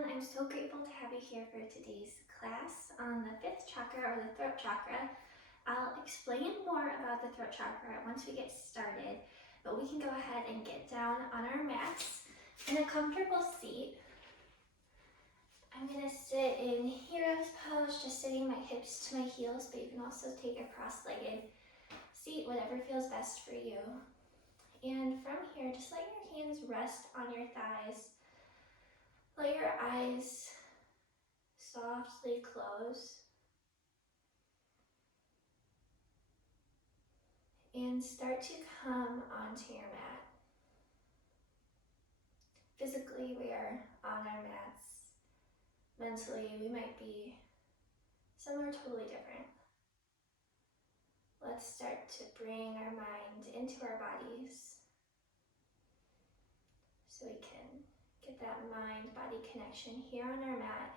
everyone, I'm so grateful to have you here for today's class on the fifth chakra, or the throat chakra. I'll explain more about the throat chakra once we get started, but we can go ahead and get down on our mats in a comfortable seat. I'm going to sit in hero's pose, just sitting my hips to my heels, but you can also take a cross-legged seat, whatever feels best for you. And from here, just let your hands rest on your thighs. Let your eyes softly close and start to come onto your mat. Physically, we are on our mats. Mentally, we might be somewhere totally different. Let's start to bring our mind into our bodies so we can get that mind-body connection here on our mat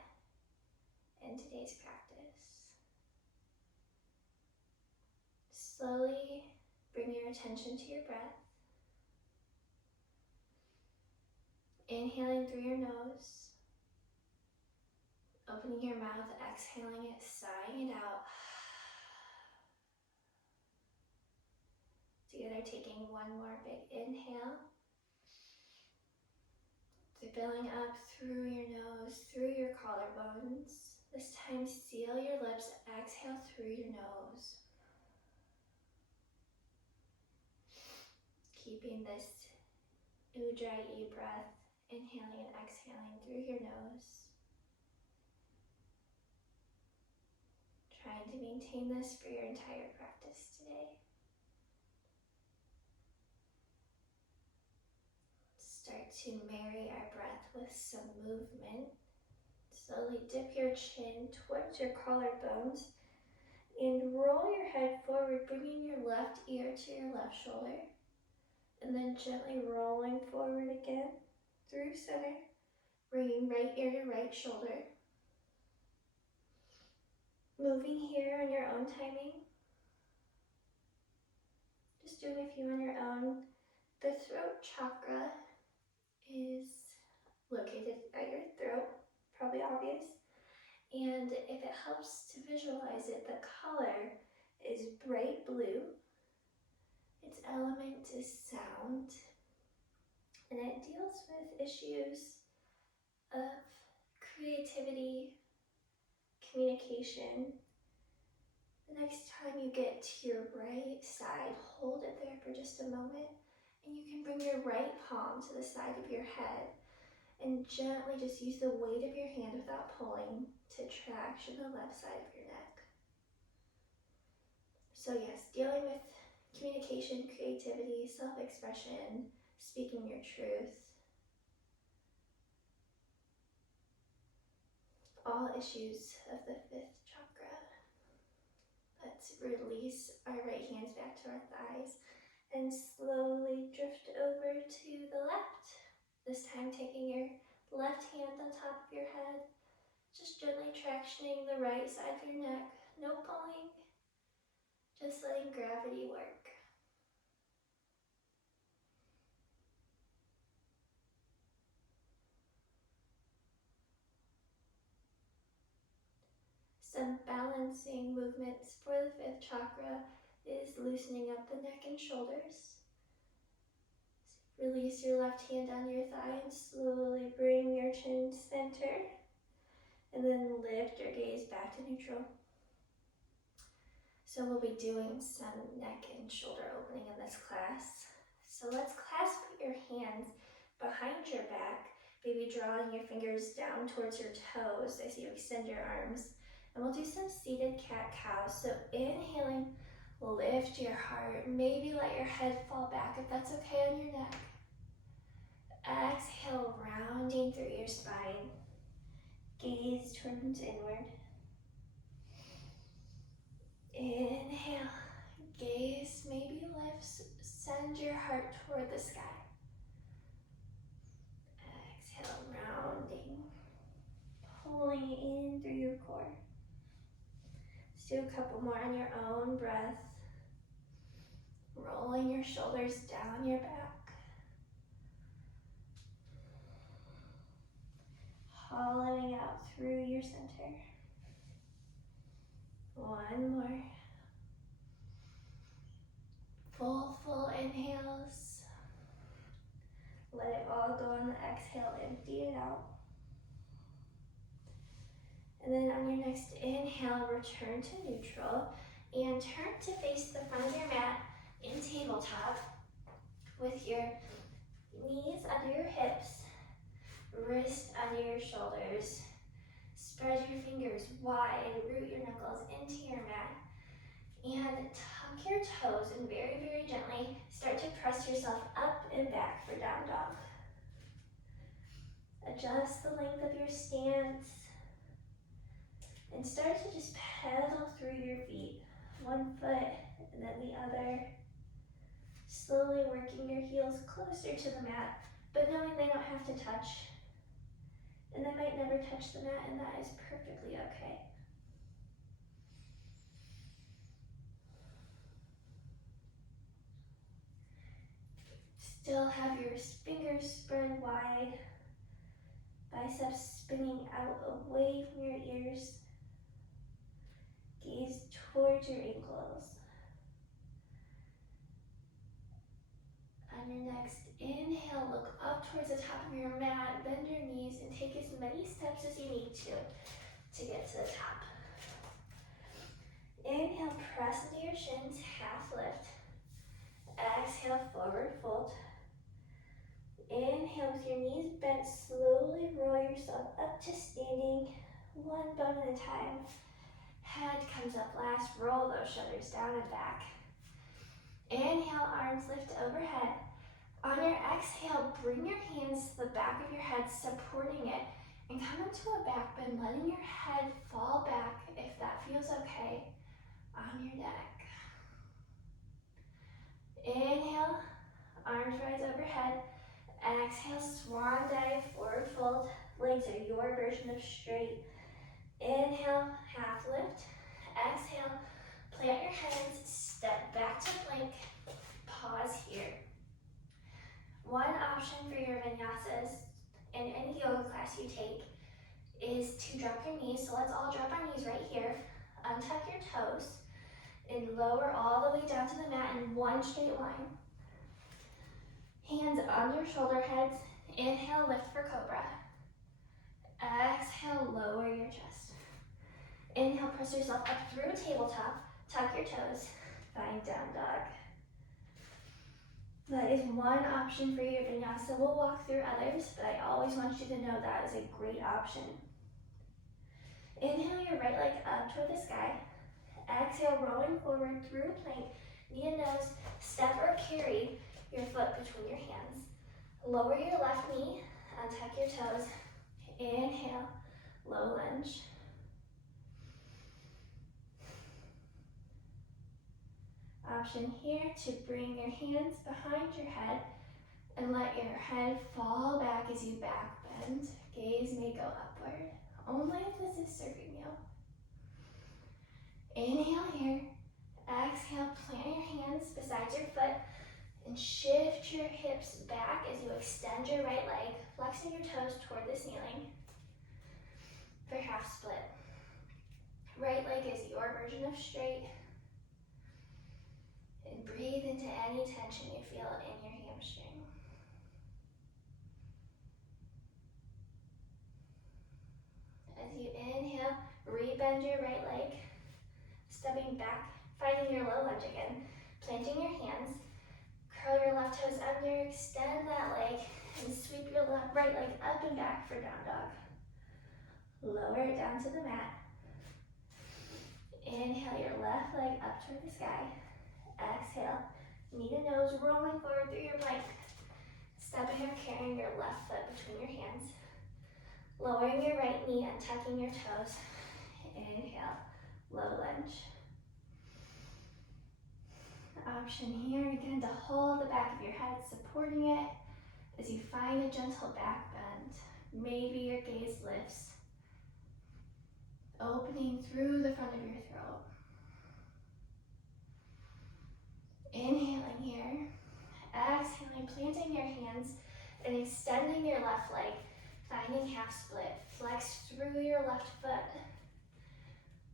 in today's practice. Slowly bring your attention to your breath. Inhaling through your nose, opening your mouth, exhaling it, sighing it out. Together, taking one more big inhale. Filling up through your nose, through your collarbones. This time, seal your lips, exhale through your nose. Keeping this Ujjayi breath, inhaling and exhaling through your nose. Trying to maintain this for your entire practice today. Start to marry our breath with some movement. Slowly dip your chin towards your collarbones and roll your head forward, bringing your left ear to your left shoulder. And then gently rolling forward again through center, bringing right ear to right shoulder. Moving here on your own timing. Just doing a few on your own. The throat chakra is located at your throat, probably obvious. And if it helps to visualize it, the color is bright blue. Its element is sound. And it deals with issues of creativity, communication. The next time you get to your right side, hold it there for just a moment. And you can bring your right palm to the side of your head and gently just use the weight of your hand without pulling to traction the left side of your neck. So yes, dealing with communication, creativity, self-expression, speaking your truth. All issues of the fifth chakra. Let's release our right hands back to our thighs and slowly drift over to the left. This time taking your left hand on top of your head, just gently tractioning the right side of your neck. No pulling, just letting gravity work. Some balancing movements for the fifth chakra is loosening up the neck and shoulders. Release your left hand on your thigh and slowly bring your chin to center. And then lift your gaze back to neutral. So we'll be doing some neck and shoulder opening in this class. So let's clasp your hands behind your back, maybe drawing your fingers down towards your toes as you extend your arms. And we'll do some seated cat-cow. So inhaling, lift your heart. Maybe let your head fall back if that's okay on your neck. Exhale, rounding through your spine. Gaze turns inward. Inhale, gaze maybe lifts, send your heart toward the sky. Exhale, rounding, pulling in through your core. Let's do a couple more on your own breath. Rolling your shoulders down your back. hollowing out through your center. One more. Full inhales. Let it all go on the exhale, empty it out. And then on your next inhale, return to neutral and turn to face the front of your mat in tabletop with your knees under your hips, wrists under your shoulders. Spread your fingers wide, root your knuckles into your mat, and tuck your toes and very gently start to press yourself up and back for down dog. Adjust the length of your stance and start to just pedal through your feet, one foot and then the other, slowly working your heels closer to the mat, but knowing they don't have to touch. And they might never touch the mat, and that is perfectly okay. Still have your fingers spread wide, biceps spinning out away from your ears. Gaze towards your ankles. On your next inhale, look up towards the top of your mat, bend your knees, and take as many steps as you need to get to the top. Inhale, press into your shins, half lift. Exhale, forward fold. Inhale, with your knees bent, slowly roll yourself up to standing, one bone at a time. Head comes up last, roll those shoulders down and back. Inhale, arms lift overhead. On your exhale, bring your hands to the back of your head, supporting it, and come into a back bend, letting your head fall back, if that feels okay, on your neck. Inhale, arms rise overhead. Exhale, swan dive, forward fold. Legs are your version of straight. Inhale, half lift. Exhale, plant your hands, step back to plank. Pause here. One option for your vinyasas in any yoga class you take is to drop your knees. So let's all drop our knees right here. Untuck your toes and lower all the way down to the mat in one straight line. Hands on your shoulder heads. Inhale, lift for cobra. Exhale, lower your chest. Inhale, press yourself up through tabletop. Tuck your toes. Find down dog. That is one option for your vinyasa. We'll walk through others, but I always want you to know that is a great option. Inhale your right leg up toward the sky. Exhale, rolling forward through plank. Knee and nose, step or carry your foot between your hands. Lower your left knee, untuck your toes. Inhale, low lunge. Option here to bring your hands behind your head and let your head fall back as you back bend. Gaze may go upward, only if this is serving you. Inhale here. Exhale, plant your hands beside your foot and shift your hips back as you extend your right leg, flexing your toes toward the ceiling for half split. Right leg is your version of straight. And breathe into any tension you feel in your hamstring. As you inhale, rebend your right leg, stepping back, finding your low lunge again, planting your hands, curl your left toes under, extend that leg, and sweep your right leg up and back for down dog. Lower it down to the mat. Inhale your left leg up toward the sky. Exhale, knee to nose, rolling forward through your plank. Stepping or carrying your left foot between your hands. Lowering your right knee and tucking your toes. Inhale, low lunge. Option here, again, to hold the back of your head, supporting it as you find a gentle back bend. Maybe your gaze lifts, opening through the front of your throat. Inhaling here, exhaling, planting your hands and extending your left leg, Finding half split. Flex through your left foot.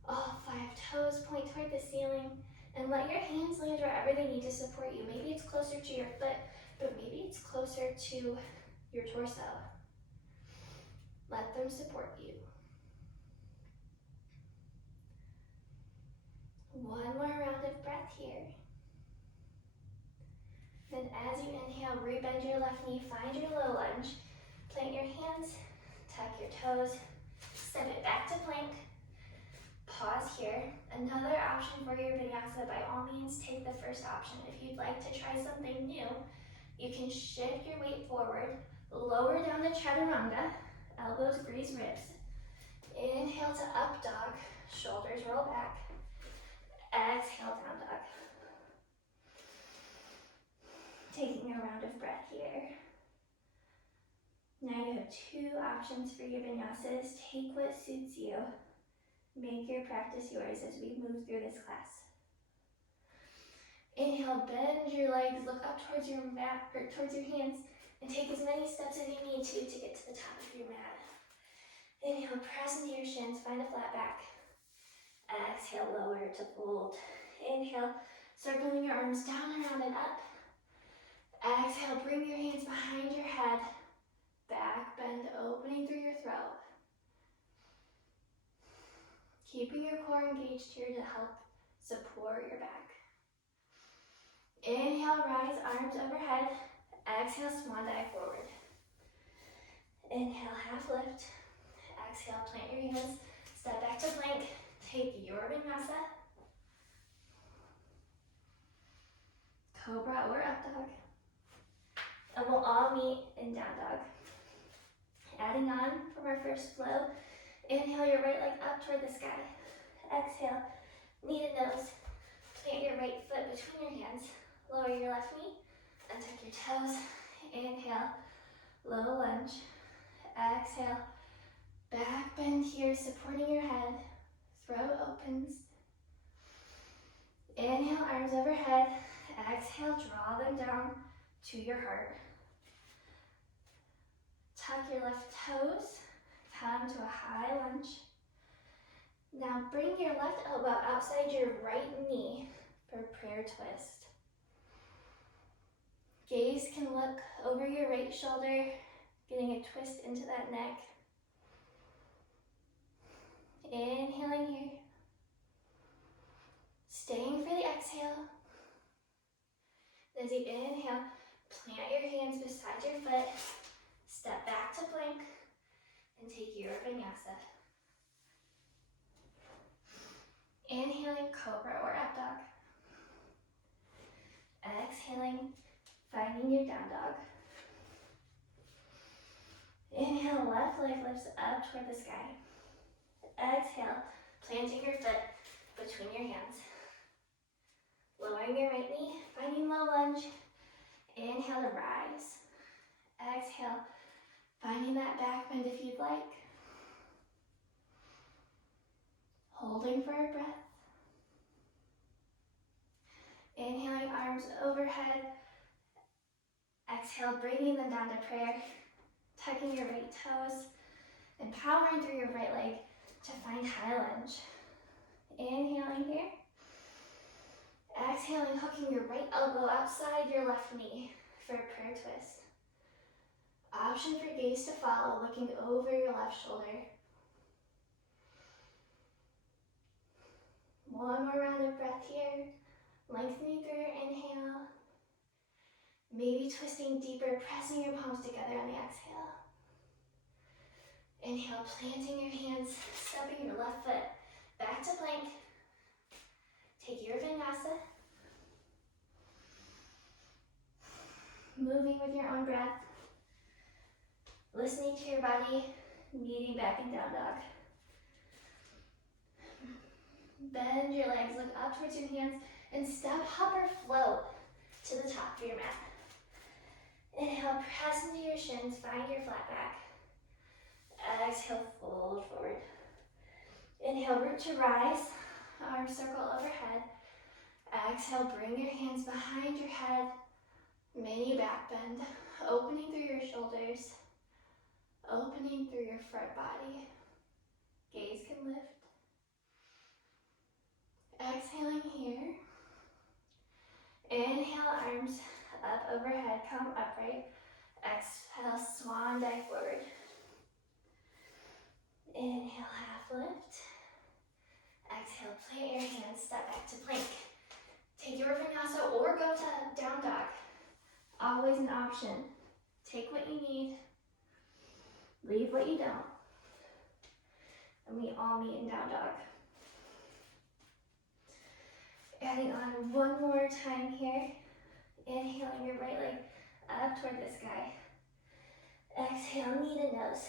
All 5 toes point toward the ceiling, and let your hands land wherever they need to support you. Maybe it's closer to your foot, but maybe it's closer to your torso. Let them support you. One more round of breath here. Then as you inhale, rebend your left knee, find your low lunge. Plant your hands, tuck your toes, step it back to plank. Pause here. Another option for your vinyasa, by all means, take the first option. If you'd like to try something new, you can shift your weight forward, lower down to chaturanga, elbows graze ribs. Inhale to up dog, shoulders roll back. Exhale, down dog. Taking a round of breath here. Now you have 2 options for your vinyasas. Take what suits you. Make your practice yours as we move through this class. Inhale, bend your legs, look up towards your mat, or towards your hands, and take as many steps as you need to get to the top of your mat. Inhale, press into your shins, find a flat back. Exhale, lower to fold. Inhale, circling your arms down, around, and up. Exhale, bring your hands behind your head. Back bend, opening through your throat. Keeping your core engaged here to help support your back. Inhale, rise, arms overhead. Exhale, swan dive forward. Inhale, half lift. Exhale, plant your hands. Step back to plank. Take your vinyasa. Cobra or up dog. And we'll all meet in down dog. Adding on from our first flow. Inhale your right leg up toward the sky. Exhale, knee to nose. Plant your right foot between your hands. Lower your left knee and tuck your toes. Inhale, low lunge. Exhale, back bend here, supporting your head. Throat opens. Inhale, arms overhead. Exhale, draw them down to your heart. Tuck your left toes. Come to a high lunge. Now bring your left elbow outside your right knee for prayer twist. Gaze can look over your right shoulder, getting a twist into that neck. Inhaling here. Staying for the exhale. As you inhale, plant your hands beside your foot. Step back to plank and take your vinyasa. Inhaling, cobra or up dog. Exhaling, finding your down dog. Inhale, left leg lifts up toward the sky. Exhale, planting your foot between your hands. Lowering your right knee, finding low lunge. Inhale to rise. Exhale, finding that back bend if you'd like. Holding for a breath. Inhaling, arms overhead. Exhale, bringing them down to prayer. Tucking your right toes and powering through your right leg to find high lunge. Inhaling here. Exhaling, hooking your right elbow outside your left knee for a prayer twist. Option for gaze to follow, looking over your left shoulder. One more round of breath here. Lengthening through your inhale. Maybe twisting deeper, pressing your palms together on the exhale. Inhale, planting your hands, stepping your left foot back to plank. Take your vinyasa. Moving with your own breath. Listening to your body, meeting back in down dog. Bend your legs, look up towards your hands, and step, hop, or float to the top of your mat. Inhale, press into your shins, find your flat back. Exhale, fold forward. Inhale, root to rise, arms circle overhead. Exhale, bring your hands behind your head, mini back bend, opening through your shoulders, Opening through your front body. Gaze can lift. Exhaling here. Inhale, arms up overhead, come upright. Exhale, swan dive forward. Inhale, half lift. Exhale, plant your hands, step back to plank. Take your vinyasa or go to down dog. Always an option. Take what you need, leave what you don't. And we all meet in down dog. Adding on one more time here. Inhaling your right leg up toward the sky. Exhale, knee to nose.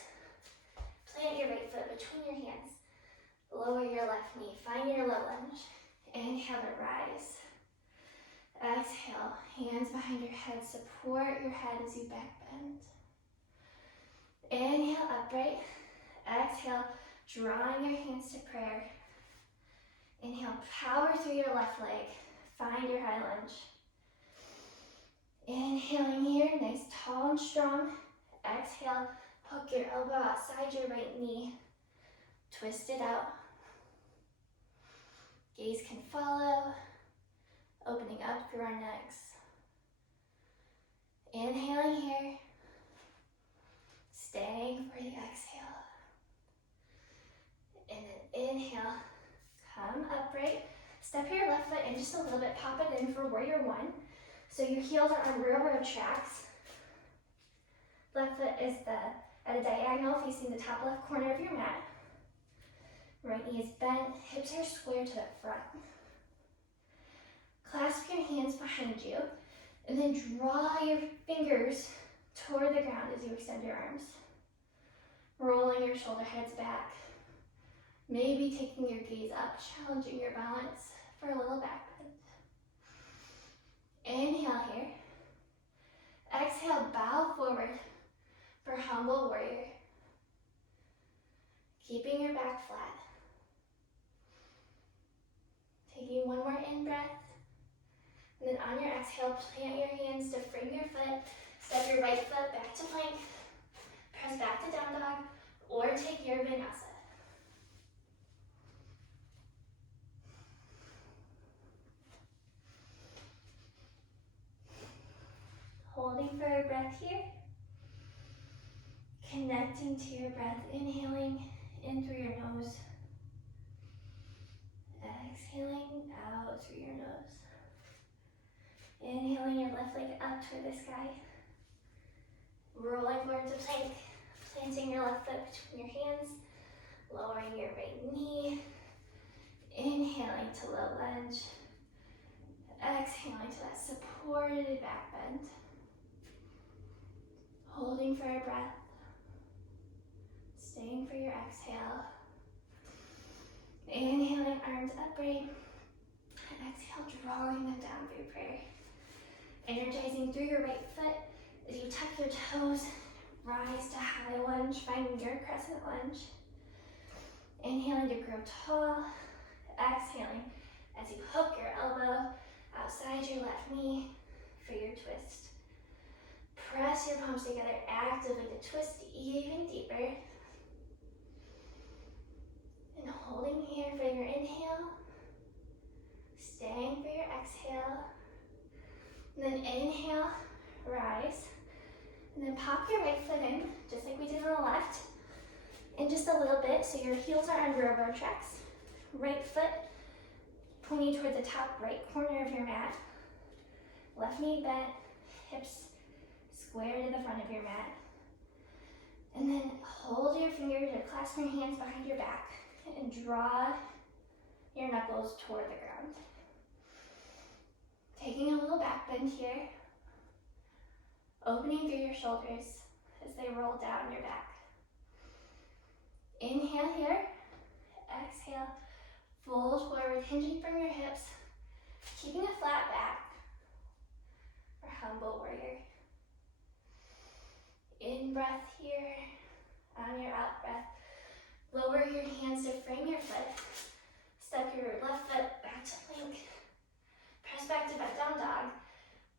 Plant your right foot between your hands. Lower your left knee, find your low lunge. Inhale to rise. Exhale, hands behind your head, support your head as you back bend. Inhale, upright. Exhale, drawing your hands to prayer. Inhale, power through your left leg, find your high lunge. Inhaling here, nice, tall and strong. Exhale, hook your elbow outside your right knee. Twist it out. Gaze can follow. Opening up through our necks. Inhaling here. Staying for the exhale. And then inhale, come upright. Step your left foot in just a little bit, pop it in for warrior one. So your heels are on railroad tracks. Left foot is at a diagonal facing the top left corner of your mat. Right knee is bent, hips are square to the front. Clasp your hands behind you, and then draw your fingers toward the ground as you extend your arms. Rolling your shoulder heads back. Maybe taking your gaze up, challenging your balance for a little back bend. Inhale here. Exhale, bow forward for humble warrior. Keeping your back flat. Taking one more in breath. And then on your exhale, plant your hands to frame your foot. Step your right foot back to plank. Press back to down dog, or take your vinyasa. Holding for a breath here. Connecting to your breath, inhaling in through your nose. Exhaling out through your nose. Inhaling your left leg up toward the sky. Rolling forward to plank. Planting your left foot between your hands. Lowering your right knee. Inhaling to low lunge. Exhaling to that supported back bend. Holding for a breath. Staying for your exhale. Inhaling, arms upright. Exhale, drawing them down through prayer. Energizing through your right foot as you tuck your toes. Rise to high lunge, finding your crescent lunge. Inhaling to grow tall. Exhaling as you hook your elbow outside your left knee for your twist. Press your palms together actively to twist even deeper. And holding here for your inhale. Staying for your exhale. And then inhale, rise. And then pop your right foot in, just like we did on the left. And just a little bit, so your heels are on railroad tracks. Right foot pointing toward the top right corner of your mat. Left knee bent, hips square to the front of your mat. And then hold your fingers or clasp your hands behind your back and draw your knuckles toward the ground. Taking a little back bend here. Opening through your shoulders as they roll down your back. Inhale here. Exhale. Fold forward, hinging from your hips. Keeping a flat back for humble warrior. In breath here. On your out breath, lower your hands to frame your foot. Step your left foot back to plank. Press back to back down dog.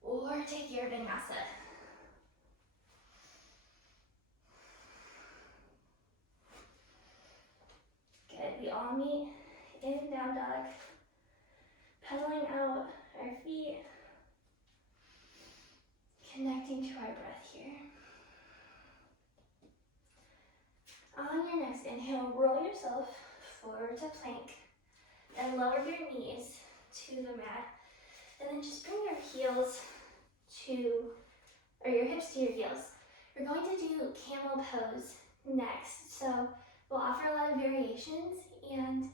Or take your vinyasa. down dog. Pedaling out our feet. Connecting to our breath here. On your next inhale, roll yourself forward to plank and lower your knees to the mat. And then just bring your hips to your heels. We're going to do camel pose next. So we'll offer a lot of variations and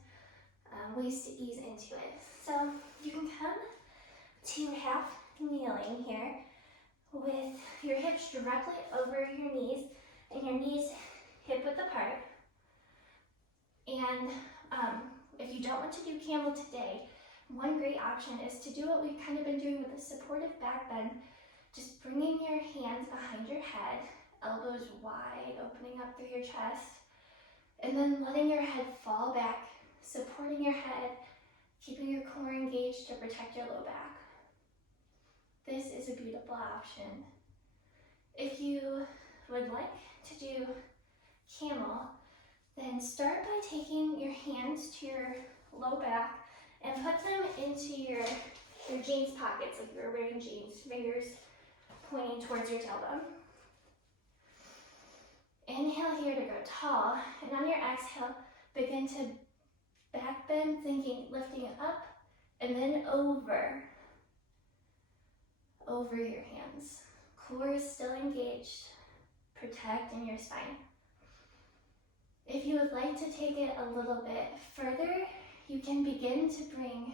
ways to ease into it. So you can come to half kneeling here with your hips directly over your knees and your knees hip width apart. And if you don't want to do camel today, one great option is to do what we've kind of been doing with a supportive back bend, just bringing your hands behind your head, elbows wide, opening up through your chest, and then letting your head fall back, supporting your head, keeping your core engaged to protect your low back. This is a beautiful option. If you would like to do camel, then start by taking your hands to your low back and put them into your jeans pockets, like you're wearing jeans, fingers pointing towards your tailbone. Inhale here to grow tall, and on your exhale, begin to back bend, lifting up, and then over your hands. Core is still engaged, protecting your spine. If you would like to take it a little bit further, you can begin to bring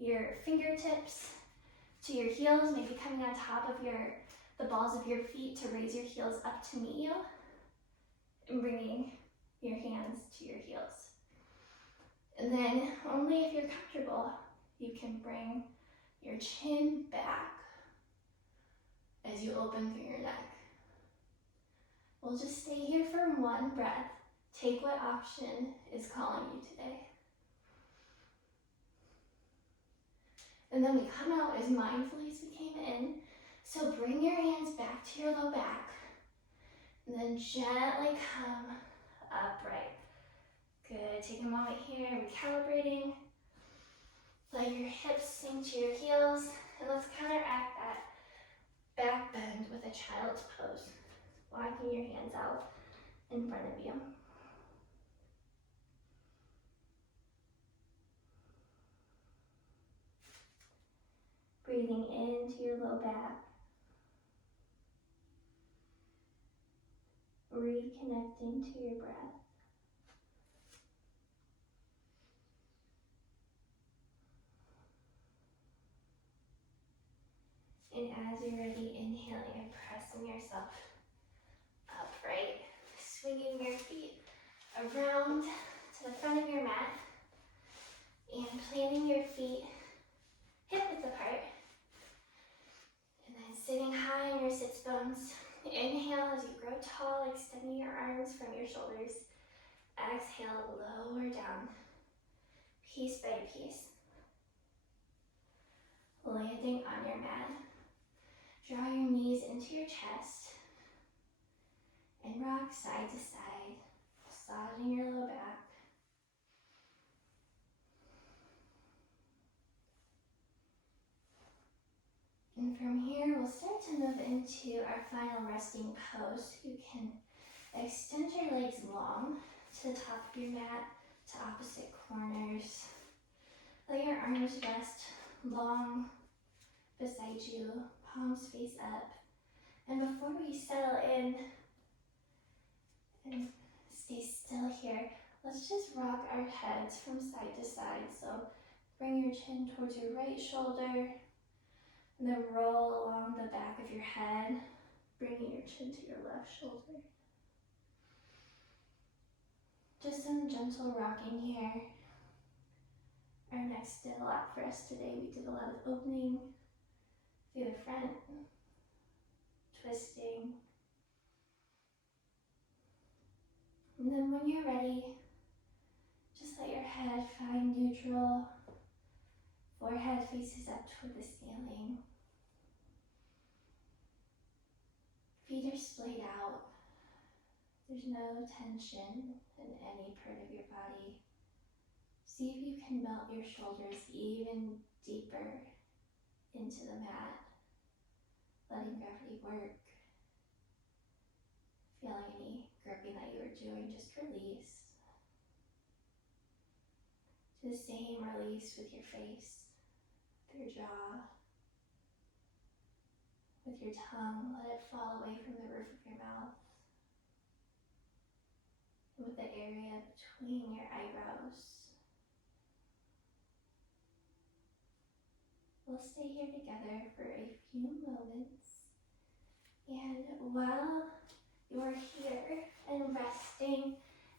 your fingertips to your heels, maybe coming on top of the balls of your feet to raise your heels up to meet you, and bringing your hands to your heels. And then only if you're comfortable, you can bring your chin back as you open through your neck. We'll just stay here for one breath. Take what option is calling you today. And then we come out as mindfully as we came in. So bring your hands back to your low back. And then gently come upright. Good. Take a moment here, recalibrating. Let your hips sink to your heels. And let's counteract that back bend with a child's pose. Walking your hands out in front of you. Breathing into your low back. Reconnecting to your breath. And as you're ready, inhaling and pressing yourself upright, swinging your feet around to the front of your mat and planting your feet hip width apart. And then sitting high on your sits bones. Inhale as you grow tall, extending your arms from your shoulders. Exhale, lower down, piece by piece. Landing on your mat. Draw your knees into your chest and rock side to side, massaging your low back. And from here, we'll start to move into our final resting pose. You can extend your legs long to the top of your mat, to opposite corners. Let your arms rest long beside you, palms face up. And before we settle in and stay still here, let's just rock our heads from side to side. So bring your chin towards your right shoulder, and then roll along the back of your head, bringing your chin to your left shoulder. Just some gentle rocking here. Our neck's did a lot for us today. We did a lot of opening through the front, twisting. And then when you're ready, just let your head find neutral. Forehead faces up toward the ceiling. Feet are splayed out. There's no tension in any part of your body. See if you can melt your shoulders even deeper into the mat, letting gravity work. Feeling any gripping that you were doing, just release. Do the same release with your face, with your jaw, with your tongue. Let it fall away from the roof of your mouth. And with the area between your eyebrows. We'll stay here together for a few moments. And while you are here and resting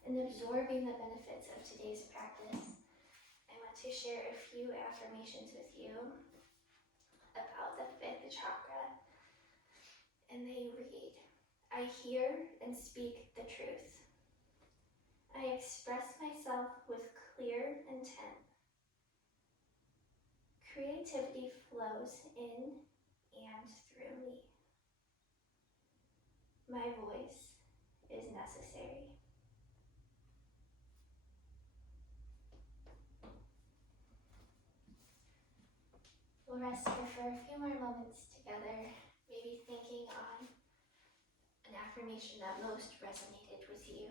and absorbing the benefits of today's practice, I want to share a few affirmations with you about the fifth chakra. And they read, I hear and speak the truth. I express myself with clear intent. Creativity flows in and through me. My voice is necessary. We'll rest here for a few more moments together, maybe thinking on an affirmation that most resonated with you.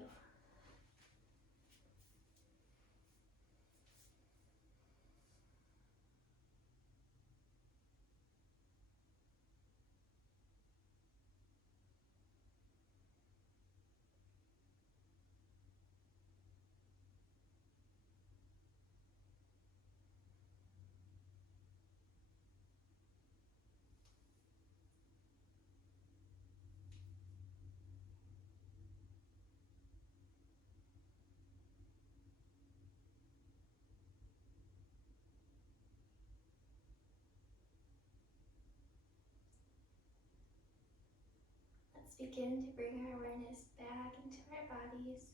Let's begin to bring our awareness back into our bodies,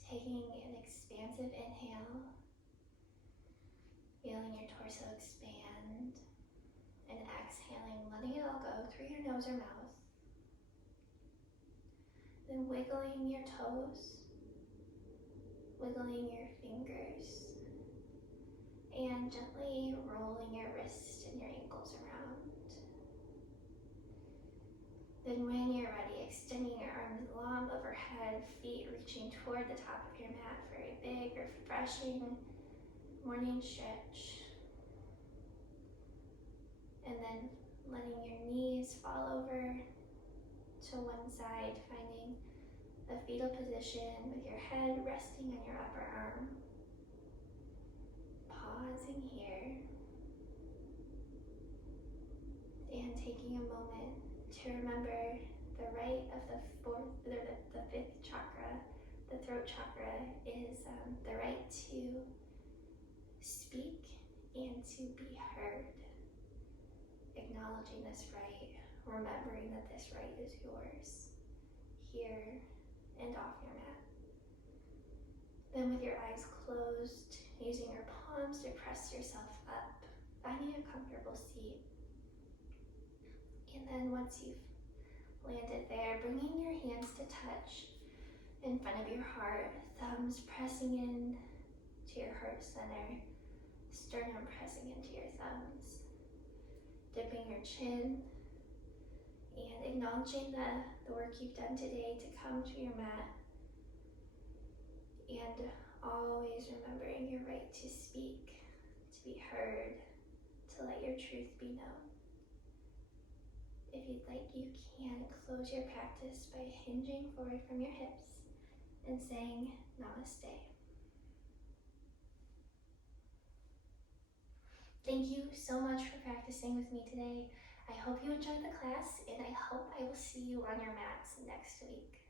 taking an expansive inhale, feeling your torso expand, and exhaling, letting it all go through your nose or mouth. Then wiggling your toes, wiggling your fingers, and gently rolling your wrists and your ankles around. Then when you're ready, extending your arms long overhead, feet reaching toward the top of your mat for a big, refreshing morning stretch. And then letting your knees fall over to one side, finding a fetal position with your head resting on your upper arm. Pausing here and taking a moment to remember the right of the fifth chakra, the throat chakra, is the right to speak and to be heard. Acknowledging this right, remembering that this right is yours, here and off your mat. Then with your eyes closed, using your palms to press yourself up, finding a comfortable seat. And then once you've landed there, bringing your hands to touch in front of your heart, thumbs pressing in to your heart center, sternum pressing into your thumbs, dipping your chin, and acknowledging the work you've done today to come to your mat, and always remembering your right to speak, to be heard, to let your truth be known. If you'd like, you can close your practice by hinging forward from your hips and saying Namaste. Thank you so much for practicing with me today. I hope you enjoyed the class, and I hope I will see you on your mats next week.